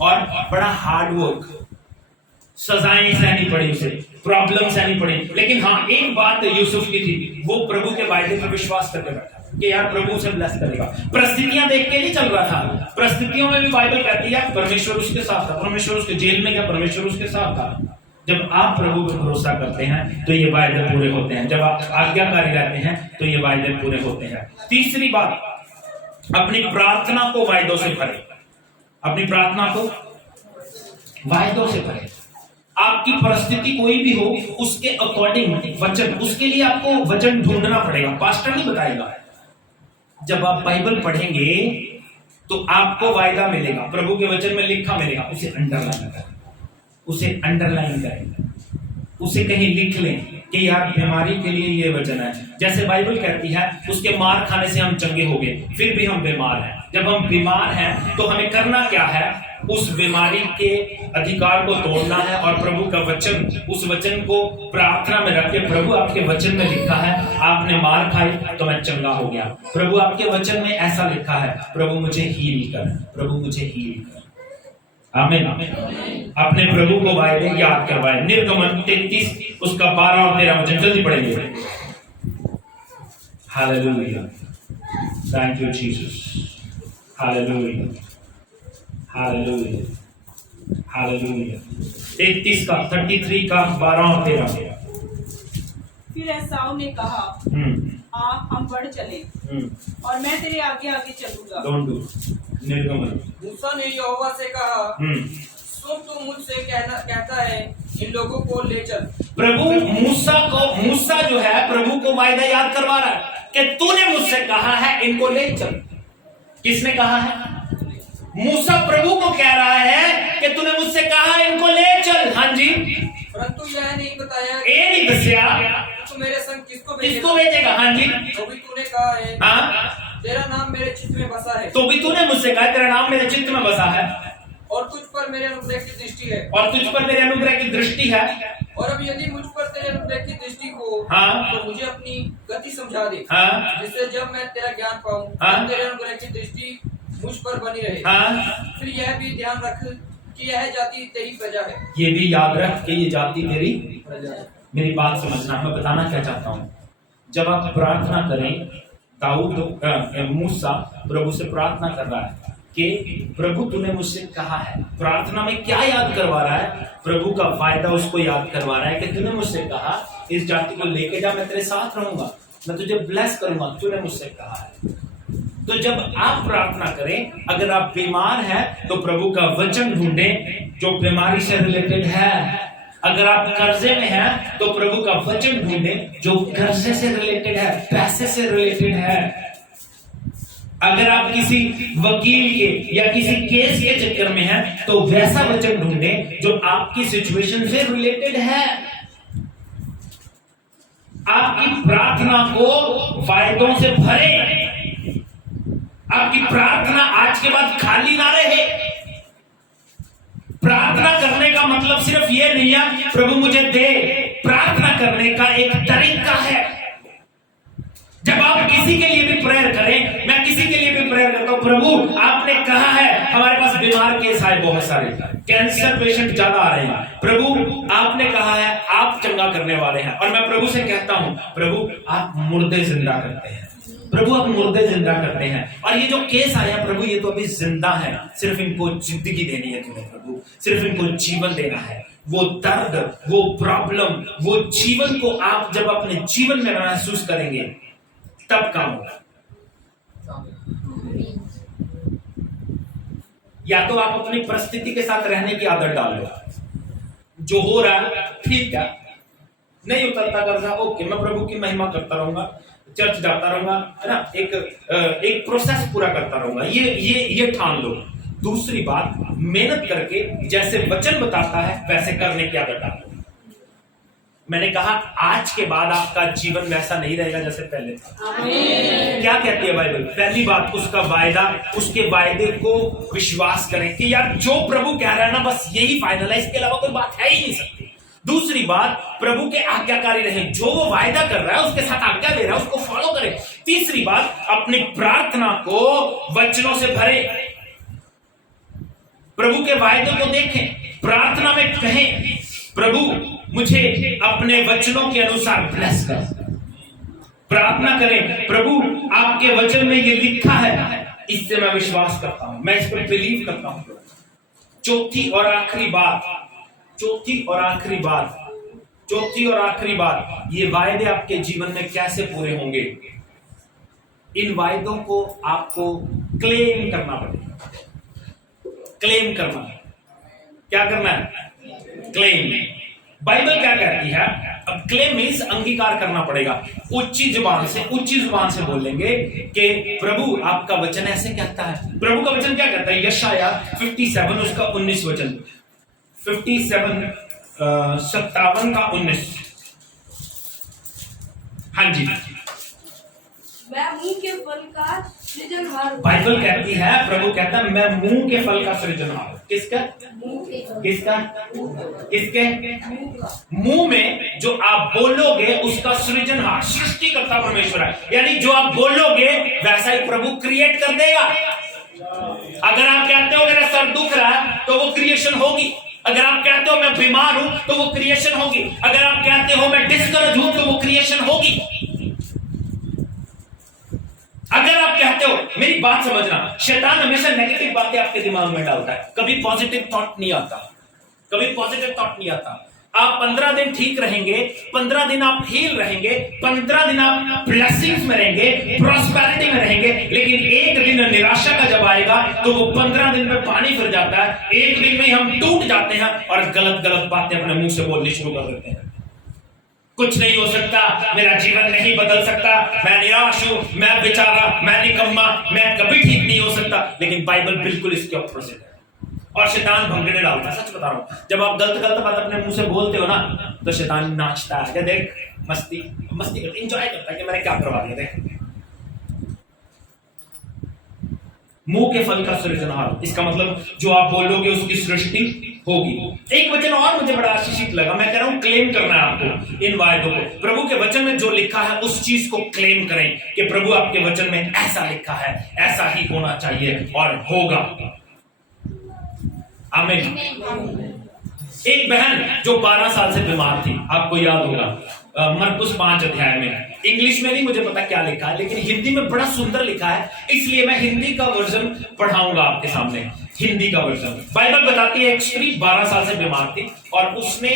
और बड़ा हार्ड वर्क, सजाएं सहनी पड़ी उसे, प्रॉब्लम सहनी पड़ी। लेकिन हाँ, एक बात यूसुफ की थी, वो प्रभु के वायदे पर विश्वास करके बैठा कि यार प्रभु उसे ब्लेस करेगा। परिस्थितियां देख के नहीं चल रहा था। परिस्थितियों में भी बाइबल कहती है परमेश्वर उसके साथ था। परमेश्वर उसके जेल में गया, परमेश्वर उसके साथ था। जब आप प्रभु पर भरोसा करते हैं तो ये वायदे पूरे होते हैं। जब आप आज्ञाकारी रहते हैं तो ये वायदे पूरे होते हैं। तीसरी बात, अपनी प्रार्थना को वायदों से भरें। अपनी प्रार्थना को वायदों से भरें। आपकी परिस्थिति कोई भी हो, उसके अकॉर्डिंग वचन, उसके लिए आपको वचन ढूंढना पड़ेगा। पास्टर नहीं बताएगा। जब आप बाइबल पढ़ेंगे तो आपको वायदा मिलेगा, प्रभु के वचन में लिखा मिलेगा, उसे अंडरलाइन करें, उसे अंडरलाइन करें, उसे कहीं लिख लें कि यार बीमारी के लिए ये वचन है। जैसे बाइबल कहती है उसके मार खाने से हम चंगे हो गए, फिर भी हम बीमार हैं। जब हम बीमार हैं तो हमें करना क्या है? उस बीमारी के अधिकार को तोड़ना है और प्रभु का वचन, उस वचन को प्रार्थना में रख के, प्रभु आपके वचन में लिखा है आपने मार खाई तो मैं चंगा हो गया। प्रभु आपके वचन में ऐसा लिखा है, प्रभु मुझे हील कर, प्रभु मुझे हील कर। आमीन। अपने प्रभु को वायदे याद करवाए। निर्गमन 33 उसका 12 और 13 वचन जल्दी पढ़ेंगे। Hallelujah. Thank you Jesus, hallelujah, hallelujah, hallelujah. 33 का 33 का 12 और 13। फिर एसाव ने कहा, आ हम बढ़ चले और मैं तेरे आगे आगे चलूंगा। डोंट डू निर्गमन। मूसा ने यहोवा से कहा, सुन तू मुझसे कहता है इन लोगों को ले चल। प्रभु मूसा जो है प्रभु को वायदा याद करवा रहा है कि तूने मुझसे कहा है इनको ले चल। किसने कहा है? मूसा प्रभु को कह रहा है कि तूने मुझसे कहा है इनको ले चल। हाँ जी, परंतु यह नहीं बताया ये नहीं दसिया तू मेरे संग किसको भेजेगा। हाँ जी, तो भी तूने कहा है, हाँ, तेरा नाम मेरे चित्त में बसा है। तो भी तूने मुझसे कहा तेरा नाम मेरे चित्त में बसा है और तुझ पर मेरे अनुग्रह की दृष्टि है। और तुझ पर मेरे अनुग्रह की दृष्टि है। और अब यदि मुझ पर तेरे अनुग्रह की दृष्टि हो, हाँ, तो मुझे अपनी गति समझा दे, हाँ, जिससे जब मैं तेरा ज्ञान पाऊं, हाँ, तेरे अनुग्रह की दृष्टि मुझ पर बनी रहे। हाँ। फिर यह भी ध्यान रख कि यह जाति तेरी प्रजा है। ये भी याद रख कि ये जाति तेरी प्रजा है। मेरी बात समझना, मैं बताना क्या चाहता हूँ। जब आप प्रार्थना करें, मूसा प्रभु से प्रार्थना कर रहा है कि प्रभु तूने मुझसे कहा है। प्रार्थना में क्या याद करवा रहा है? प्रभु का फायदा उसको याद करवा रहा है कि तूने मुझसे कहा इस जाति को लेके जा, मैं तेरे साथ रहूंगा, मैं तुझे ब्लेस करूंगा, तूने मुझसे कहा है। तो जब आप प्रार्थना करें, अगर आप बीमार हैं तो प्रभु का वचन ढूंढें जो बीमारी से रिलेटेड है। अगर आप कर्जे में हैं तो प्रभु का वचन ढूंढें जो कर्जे से रिलेटेड है, पैसे से रिलेटेड है। अगर आप किसी वकील के या किसी केस के चक्कर में हैं तो वैसा वचन ढूंढें जो आपकी सिचुएशन से रिलेटेड है। आपकी प्रार्थना को फायदों से भरे। आपकी प्रार्थना आज के बाद खाली ना रहे। प्रार्थना करने का मतलब सिर्फ ये नहीं है प्रभु मुझे दे। प्रार्थना करने का एक तरीका है। जब आप किसी के लिए भी प्रेयर करें, मैं किसी के लिए भी प्रेयर करता हूं, प्रभु आपने कहा है हमारे पास बीमार केस आए, बहुत सारे कैंसर पेशेंट ज्यादा आ रहे हैं, प्रभु आपने कहा है आप चंगा करने वाले हैं। और मैं प्रभु से कहता हूं प्रभु आप मुर्दे जिंदा करते हैं, प्रभु आप मुर्दे जिंदा करते हैं। और ये जो केस आया प्रभु ये तो अभी जिंदा है, सिर्फ इनको जिंदगी देनी है तुम्हें प्रभु, सिर्फ इनको जीवन देना है। वो दर्द, वो प्रॉब्लम, वो जीवन को आप जब अपने जीवन में महसूस करेंगे तब काम होगा। या तो आप अपनी परिस्थिति के साथ रहने की आदत डाल लो, जो हो रहा है ठीक है, नहीं उतरता कर्जा ओके, मैं प्रभु की महिमा करता रहूंगा, चर्च जाता रहूंगा, है ना, एक प्रोसेस पूरा करता रहूंगा, ये ठान लो। दूसरी बात, मेहनत करके जैसे वचन बताता है वैसे करने की आदत डालो। मैंने कहा आज के बाद आपका जीवन वैसा नहीं रहेगा जैसे पहले था। क्या कहती है बाइबल? पहली बात उसका वायदा, उसके वायदे को विश्वास करें कि यार जो प्रभु कह रहा है ना बस यही फाइनल है, इसके अलावा कोई बात है ही नहीं सकती। दूसरी बात, प्रभु के आज्ञाकारी रहें, जो वो वायदा कर रहा है उसके साथ आज्ञा दे रहा है उसको फॉलो करें। तीसरी बात, अपनी प्रार्थना को वचनों से भरे, प्रभु के वायदों को देखें, प्रार्थना में कहें प्रभु मुझे अपने वचनों के अनुसार ब्लेस कर। प्रार्थना करें प्रभु आपके वचन में ये लिखा है, इससे मैं विश्वास करता हूं, मैं इस पर बिलीव करता हूं। चौथी और आखिरी बात, ये वायदे आपके जीवन में कैसे पूरे होंगे? इन वायदों को आपको क्लेम करना पड़ेगा। क्लेम करना, क्या करना है? क्लेम। बाइबल क्या कहती है? अब क्लेम मीन्स अंगीकार करना पड़ेगा। ऊंची जुबान से बोलेंगे कि प्रभु आपका वचन ऐसे कहता है। प्रभु का वचन क्या कहता है? यशाया 57 उसका 19 वचन, 57 का 19। हाँ जी, मैं मुंह के फल का सृजनहार। बाइबल कहती है, प्रभु कहता है मैं मुंह के फल का सृजनहार। किसका? किसके? मुंह में जो आप बोलोगे उसका सृजनहार सृष्टिकर्ता परमेश्वर है। यानी जो आप बोलोगे वैसा ही प्रभु क्रिएट कर देगा। अगर आप कहते हो मेरा सर दुख रहा है तो वो क्रिएशन होगी। अगर आप कहते हो मैं बीमार हूं तो वो क्रिएशन होगी। अगर आप कहते हो मैं डिस्करेज हूं तो वो क्रिएशन होगी। अगर आप कहते हो, मेरी बात समझना, शैतान हमेशा नेगेटिव बातें आपके दिमाग में डालता है, कभी पॉजिटिव थॉट नहीं आता, कभी पॉजिटिव थॉट नहीं आता। आप 15 दिन ठीक रहेंगे, 15 दिन आप हील रहेंगे, 15 दिन आप ब्लेसिंग्स में रहेंगे, प्रॉस्पेरिटी में रहेंगे, लेकिन एक दिन निराशा का जब आएगा तो वो 15 दिन में पानी फिर जाता है, एक दिन में हम टूट जाते हैं और गलत गलत बातें अपने मुंह से बोलनी शुरू कर देते हैं। कुछ नहीं हो सकता, मेरा जीवन नहीं बदल सकता, मैं निराश हूं, मैं बेचारा, मैं निकम्मा, मैं कभी ठीक नहीं हो सकता। लेकिन बाइबल बिल्कुल इसके ऑपोजिट है और शैतान भंगने डालता है। सच बता रहा हूं, जब आप गलत गलत बात अपने मुंह से बोलते हो ना तो शैतान नाचता है, देख मस्ती मस्ती करता, एंजॉय करता है कि मैंने क्या करवा दिया। देख, मुंह के फल का सृजनहार, इसका मतलब जो आप बोलोगे उसकी सृष्टि होगी। एक वचन और मुझे बड़ा आशीषित लगा, मैं कह रहा हूं क्लेम करना है आपको इन वायदों को। प्रभु के वचन में जो लिखा है उस चीज को क्लेम करें कि प्रभु आपके वचन में ऐसा लिखा है, ऐसा ही होना चाहिए और होगा। आमीन। एक बहन जो 12 साल से बीमार थी, आपको याद होगा, मरकुस 5 अध्याय में, इंग्लिश में नहीं मुझे पता क्या लिखा है, लेकिन हिंदी में बड़ा सुंदर लिखा है, इसलिए मैं हिंदी का वर्जन पढ़ाऊंगा आपके सामने। हिंदी का वर्जन, बाइबल बताती है एक स्त्री 12 साल से बीमार थी और उसने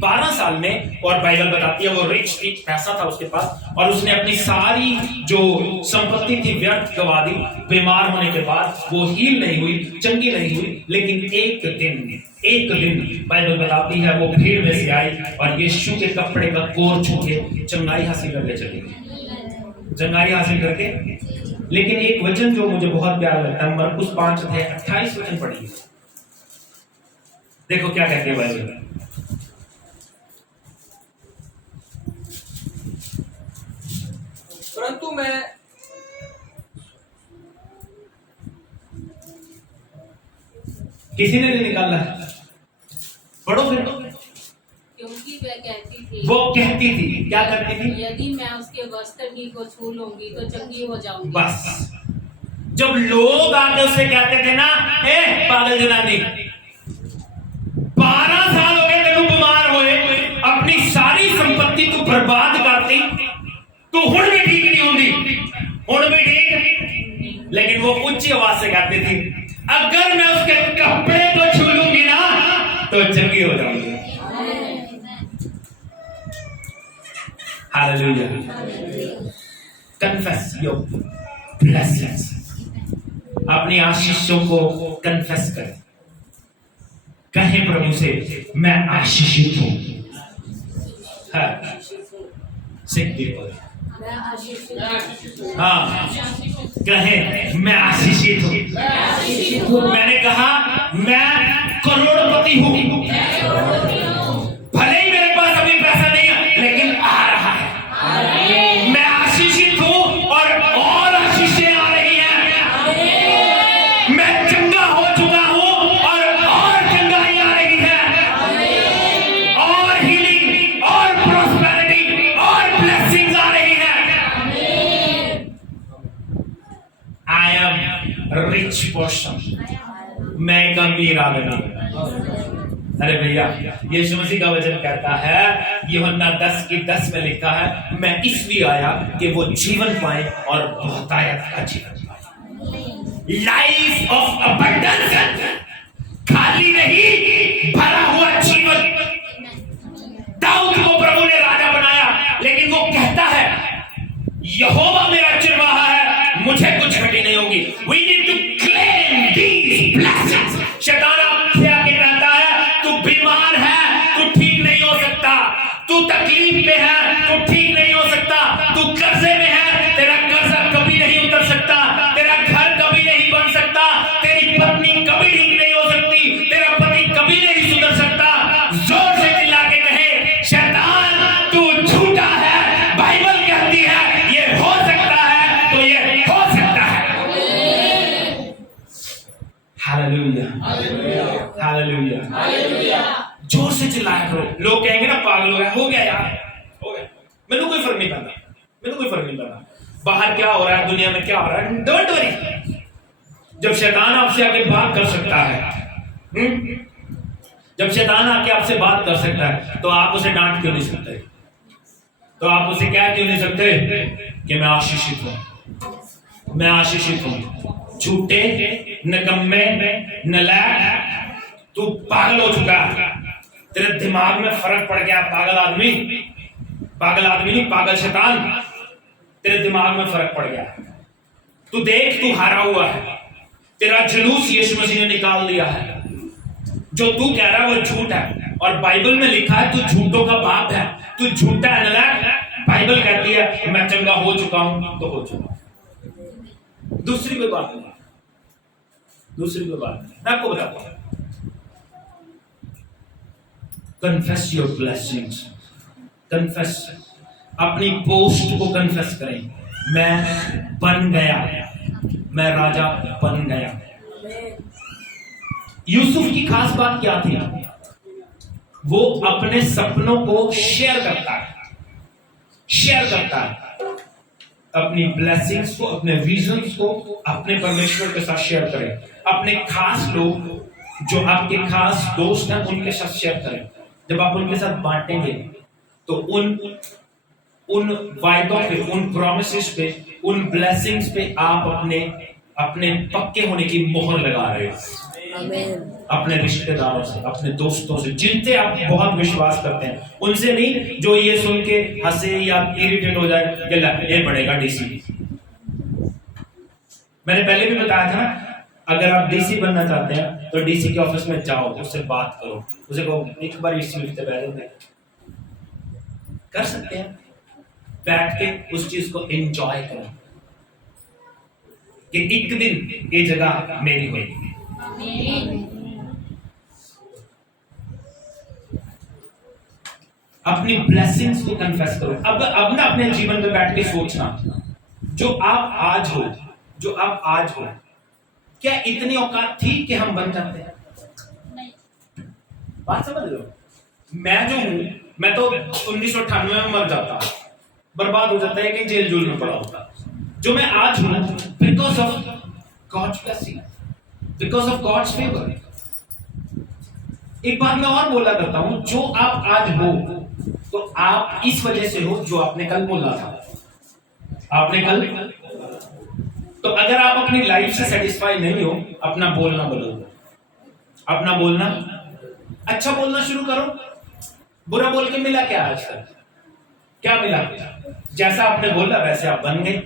12 साल में, और बाइबल बताती है वो रिच थी, पैसा था उसके पास, और उसने अपनी सारी जो संपत्ति थी व्यर्थ गवा दी। बीमार होने के बाद वो हील नहीं हुई, चंगी नहीं हुई, लेकिन एक दिन बाइबल बताती है वो भीड़ में से आई और यीशु के कपड़े का कोर छू के चंगाई हासिल करके चली गई, चंगाई हासिल करके। लेकिन एक वचन जो मुझे बहुत प्यारा लगता है, मरकुस 5 अध्याय 28 वचन पढ़िए, देखो क्या कहते हैं बाइबल। परंतु मैं किसी ने नहीं निकाला, पढ़ो फिर। क्योंकि वह कहती थी, वो कहती थी, क्या करती थी? यदि मैं उसके वस्त्र ही को छू लूंगी तो चंगी हो जाऊंगी। बस जब लोग आके उससे कहते थे ना, ए पागल जनानी, 12 साल हो गए तेनू बीमार होए, अपनी सारी संपत्ति तू बर्बाद करती, तू हुण भी ठीक नहीं होंगी, हुण भी ठीक। लेकिन वो ऊंची आवाज से कहती थी, अगर मैं उसके कपड़े को छू लूंगी ना तो चंगी हो जाऊंगी। हालेलुया। कन्फेस योर ब्लेसिंग्स, अपनी आशीषों को कन्फेस करें, कहें प्रभु से मैं आशीषित हूं। हाँ, कहें मैं आशीषित हूं। मैंने कहा मैं करोड़पति हूं, भले ही मेरे पास अभी पैसा नहीं है लेकिन आ रहा है। मैं आशीषित हूं और आशीषें आ रही हैं। मैं चंगा हो चुका हूं और चंगाई आ रही है, और हीलिंग और प्रॉस्पेरिटी और ब्लेसिंग्स आ रही है। आई एम रिच पर्सन, मैं एक अमीर आदमी। अरे भैया, यीशु मसीह का वचन कहता है, यूहन्ना 10:10 में लिखा है, मैं इसलिए आया कि वो जीवन पाए और बहुतायत का जीवन पाए। लाइफ ऑफ अबंडेंस, खाली नहीं, भरा हुआ जीवन। दाऊद को प्रभु ने राजा बनाया, लेकिन वो कहता है यहोवा मेरा चरवाहा है, मुझे कुछ घटी नहीं होगी। We need to claim these blessings। शैतान आपसे आके कहता है तू बीमार है, तू ठीक नहीं हो सकता, तू तकलीफ में है, तू ठीक नहीं हो सकता, तू कर्जे में है, तेरा कर्जा कभी नहीं उतर सकता, तेरा घर कभी नहीं बन सकता, तेरी पत्नी कभी ठीक नहीं हो सकती, तेरा पति कभी नहीं सुधर सकता। जोर से चिल्ला के कहे, शैतान तू झूठा है, बाइबल कहती है ये हो सकता है तो ये हो सकता है। Hallelujah, hallelujah. जोर से चिल्लाया करो। लोग कहेंगे ना पागल हो गया यार, हो गया, मैंने कोई फर्क नहीं पड़ता, मैंने कोई फर्क नहीं पड़ता बाहर क्या हो रहा है, दुनिया में क्या हो रहा है, डोंट वरी। जब शैतान आपसे आके बात कर सकता है, जब शैतान आके आपसे बात कर सकता है तो आप उसे डांट क्यों नहीं सकते? तो आप उसे क्या क्यों नहीं सकते कि मैं आशीषित हूं? मैं आशीषित हूं। झूठे, निकम्मे, नालायक, तू पागल हो चुका है। तेरे दिमाग में फर्क पड़ गया। पागल आदमी नहीं, पागल शैतान, तेरे दिमाग में फर्क पड़ गया। तू देख, तू हारा हुआ है। तेरा जुलूस यीशु मसीह ने निकाल दिया है। जो तू कह रहा है वो झूठ है, और बाइबल में लिखा है तू झूठों का बाप है, तू झूठा है, नालायक। बाइबल कहती है मैं चंगा हो चुका हूं तो हो चुका। दूसरी कोई बात नहीं, मैं आपको बताता हूं। कन्फेस योर ब्लेसिंग्स, कन्फेस, अपनी पोस्ट को कन्फेस करें। मैं बन गया, मैं राजा बन गया। यूसुफ की खास बात क्या थी? वो अपने सपनों को शेयर करता है, अपनी ब्लेसिंग्स को, अपने विजन्स को अपने परमेश्वर के साथ शेयर करें। अपने खास लोग, जो आपके खास दोस्त हैं, उनके साथ शेयर करें। जब आप उनके साथ बांटेंगे तो उन वायदों पे, उन प्रॉमिसेस पे, उन ब्लेसिंग्स पे आप अपने पक्के होने की मोहर लगा रहे हो। अपने रिश्तेदारों से, अपने दोस्तों से, जिनसे आप बहुत विश्वास करते हैं, उनसे नहीं जो ये सुन के हंसे या इरिटेट हो जाए, ये बढ़ेगा डीसी। मैंने पहले भी बताया था, अगर आप डीसी बनना चाहते हैं तो डीसी के ऑफिस में जाओ, उससे बात करो, उसे कहो एक बार इस सीट पे बैठोगे, कर सकते हैं, बैठ के उस चीज को एंजॉय करो कि एक दिन ये जगह मेरी होगी। अपनी ब्लेसिंग्स को कन्फेस करो। अब ना अपने जीवन में बैठ के सोचना, जो आप आज हो, क्या इतनी औकात थी कि हम बन जाते हैं? बात समझ लो। मैं जो हूं, मैं तो 1998 में मर जाता, बर्बाद हो जाता है कि जेल जूल में पड़ा होता। जो मैं आज हूं, because of God's blessing, because of God's favour. एक बात मैं और बोला करता हूं, जो आप आज हो तो आप इस वजह से हो जो आपने कल बोला था। आपने कल, तो अगर आप अपनी लाइफ से सेटिस्फाई नहीं हो, अपना बोलना बदलो। अपना बोलना अच्छा बोलना शुरू करो। बुरा बोल के मिला क्या आज तक? क्या मिला? जैसा आपने बोला वैसे आप बन गए।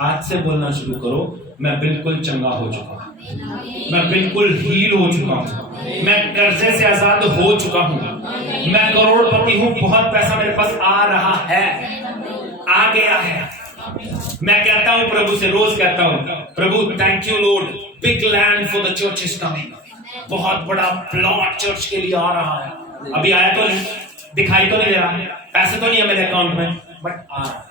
आज से बोलना शुरू करो, मैं बिल्कुल चंगा हो चुका हूं, मैं बिल्कुल हील हो चुका हूं, मैं कर्जे से आजाद हो चुका हूं, मैं करोड़पति हूं, बहुत पैसा मेरे पास आ रहा है, आ गया है। मैं कहता हूं प्रभु से, रोज कहता हूं, प्रभु thank you Lord, big land for the church is coming. बहुत बड़ा प्लॉट चर्च के लिए आ रहा है। अभी आया तो नहीं, दिखाई तो नहीं दे रहा, पैसे तो नहीं है मेरे अकाउंट में, बट आ रहा है।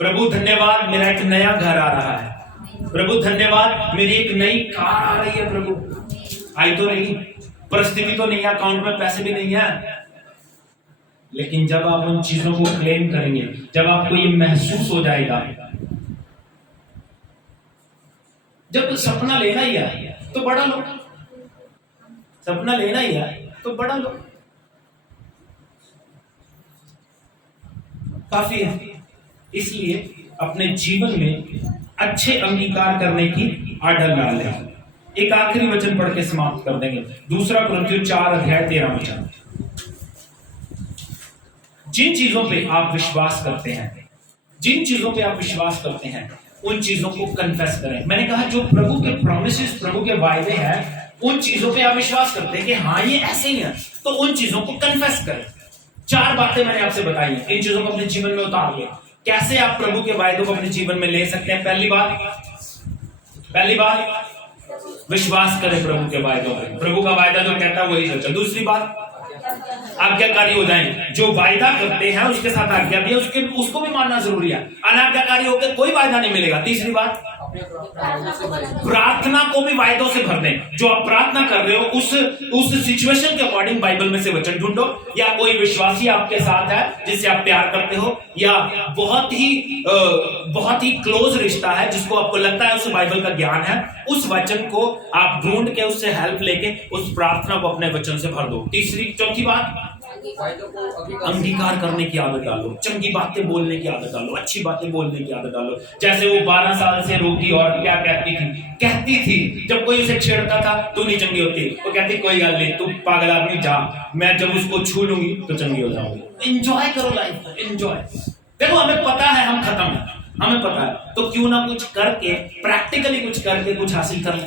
प्रभु धन्यवाद, मेरा एक नया घर आ रहा है। प्रभु धन्यवाद, मेरी एक नई कार आ रही है। प्रभु आई तो नहीं, परिस्थिति तो नहीं है, अकाउंट में पैसे भी नहीं है, लेकिन जब आप उन चीजों को क्लेम करेंगे, जब आपको ये महसूस हो जाएगा, जब सपना लेना ही है तो बड़ा लो, सपना लेना ही है तो बड़ा लो, काफी है। इसलिए अपने जीवन में अच्छे अंगीकार करने की आदत डाल लें। एक आखिरी वचन पढ़ के समाप्त कर देंगे, 2 कुरिन्थियों 4:13। जिन चीजों पे आप विश्वास करते हैं, जिन चीजों पे आप विश्वास करते हैं, उन चीजों को कन्फेस करें। मैंने कहा जो प्रभु के प्रॉमिसेस, प्रभु के वायदे हैं, उन चीजों पे आप विश्वास करते हैं कि हाँ ये ऐसे ही है, तो उन चीजों को कन्फेस करें। 4 बातें मैंने आपसे बताई हैं, इन चीजों को अपने जीवन में उतारिए। कैसे आप प्रभु के वायदों को अपने जीवन में ले सकते हैं? पहली बात विश्वास करें प्रभु के वायदों पर। प्रभु का वायदा जो कहता है वही सच है। दूसरी बात, आज्ञाकारी हो जाएं। जो वायदा करते हैं उसके साथ आज्ञा भी है, उसको भी मानना जरूरी है। अनाज्ञाकारी होकर कोई वायदा नहीं मिलेगा। तीसरी बात, प्रार्थना को भी वायदों से भर दें। जो आप प्रार्थना कर रहे हो उस सिचुएशन के अकॉर्डिंग बाइबल में से वचन ढूंढो, या कोई विश्वासी आपके साथ है जिससे आप प्यार करते हो, या बहुत ही क्लोज रिश्ता है जिसको आपको लगता है उसे बाइबल का ज्ञान है, उस वचन को आप ढूंढ के उससे हेल्प लेके उस प्रार्थना को अपने वचन से भर दो। चौथी बात, वायदों को अंगीकार करने की आदत डालो, चंगी बातें बोलने की आदत डालो, अच्छी बातें बोलने की आदत डालो। जैसे वो 12 साल से रोगी और क्या कहती थी जब कोई उसे छेड़ता था तू नहीं चंगी होती, वो कहती कोई गल नहीं, तू पागल आदमी जा, मैं जब उसको छू लूंगी तो चंगी हो जाऊंगी। एंजॉय करो लाइफ को, एंजॉय। देखो हमें पता है हम खत्म है, हमें पता है, तो क्यों ना कुछ करके, प्रैक्टिकली कुछ करके कुछ हासिल कर ले,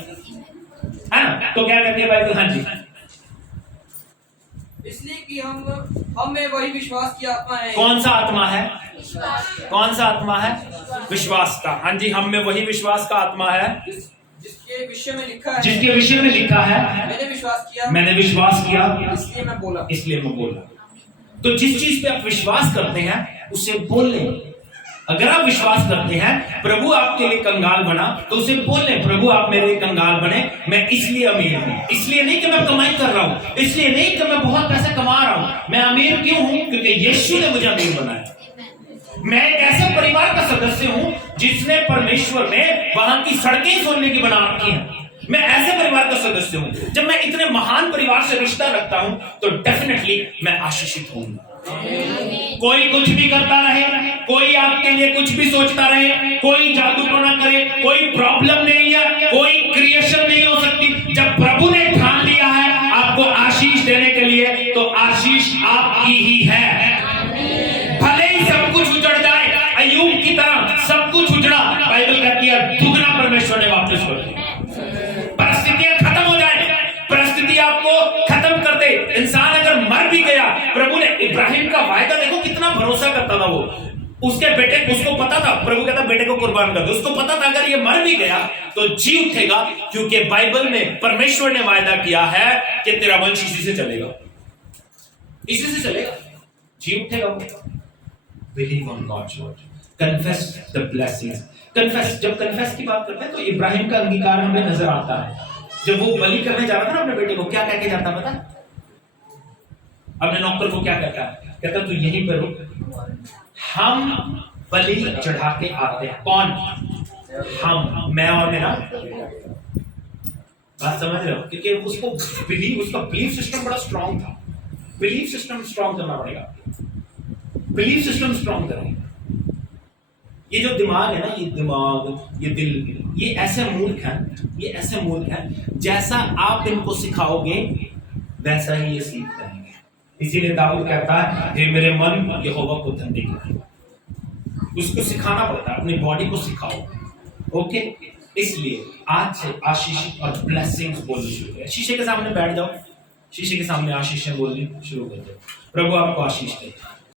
है ना? तो क्या कहती है बाइबल? हाँ जी, इसलिए कि हम में वही विश्वास की आत्मा है। कौन सा आत्मा है? कौन सा आत्मा है? विश्वास का। हाँ जी, हम में वही विश्वास का आत्मा है जिसके विषय में लिखा है, जिसके विषय में लिखा है मैंने विश्वास किया, मैंने विश्वास किया, इसलिए मैं बोला, इसलिए मैं बोला। तो जिस चीज पे आप विश्वास करते हैं उसे बोलें। अगर आप विश्वास करते हैं प्रभु आपके लिए कंगाल बना, तो उसे बोलें प्रभु आप मेरे लिए कंगाल बने, मैं इसलिए अमीर हूं, इसलिए नहीं कि मैं कमाई कर रहा हूं, इसलिए नहीं कि मैं बहुत पैसा कमा रहा हूं, मैं अमीर क्यों हूं? क्योंकि यीशु ने मुझे अमीर बनाया। मैं एक ऐसे परिवार का सदस्य हूं जिसने परमेश्वर ने वहां की सड़कें सोने की बना रखी हैं। मैं ऐसे परिवार का सदस्य हूं, जब मैं इतने महान परिवार से रिश्ता रखता हूं तो डेफिनेटली मैं आशीषित होऊंगा। कोई कुछ भी करता रहे, कोई आपके लिए कुछ भी सोचता रहे, कोई जादू टोना करे, कोई प्रॉब्लम नहीं है, कोई क्रिएशन नहीं हो सकती। जब प्रभु ने ठान लिया है आपको आशीष देने के लिए, तो आशीष आपकी ही है। भले ही सब कुछ उजड़ जाए, अय्यूब की तरह सब कुछ उजड़ा, बाइबल कहती है दुगना परमेश्वर ने वापस कर दिया। परिस्थितियां खत्म हो जाए, परिस्थिति आपको खत्म कर दे, इंसान अगर मर भी गया, प्रभु ने इब्राहिम का वायदा देखो कितना भरोसा करता था वो, उसके बेटे, उसको पता था, प्रभु कहता बेटे को कुर्बान कर दो, उसको पता था अगर ये मर भी गया तो जी उठेगा, क्योंकि बाइबल में परमेश्वर ने वायदा किया है कि तेरा वंश इसी से चलेगा, इसी से चलेगा, जी उठेगा। Believe on God's word. Confess the blessings. Confess, जब confess की बात करते हैं तो इब्राहिम का अंगीकार हमें नजर आता है। जब वो बलि करने जा रहा था ना अपने बेटे को, क्या कह के जाता पता? अपने नौकर को क्या कहता है? कहता तू यहीं पर रुक, हम बलि चढ़ा के आते हैं। कौन? हम, मैं और मेरा। बात समझ रहे हो? क्योंकि उसको उसका बिलीफ सिस्टम बड़ा स्ट्रांग था। बिलीफ सिस्टम स्ट्रांग करना पड़ेगा, बिलीफ सिस्टम स्ट्रांग करें। ये जो दिमाग है ना, ये दिमाग, ये दिल, ये ऐसे मूर्ख हैं, ये ऐसे मूर्ख हैं, जैसा आप इनको सिखाओगे वैसा ही ये सीख जाएंगे। इसीलिए दाऊद कहता है हे मेरे मन यहोवा को धन्य कर। उसको सिखाना पड़ता है, अपनी बॉडी को सिखाओ। ओके, इसलिए आज से आशीष और ब्लेसिंग्स बोलनी शुरू करें। शीशे के सामने बैठ जाओ, शीशे के सामने आशीष बोलनी शुरू कर दो। प्रभु आपको आशीष दे।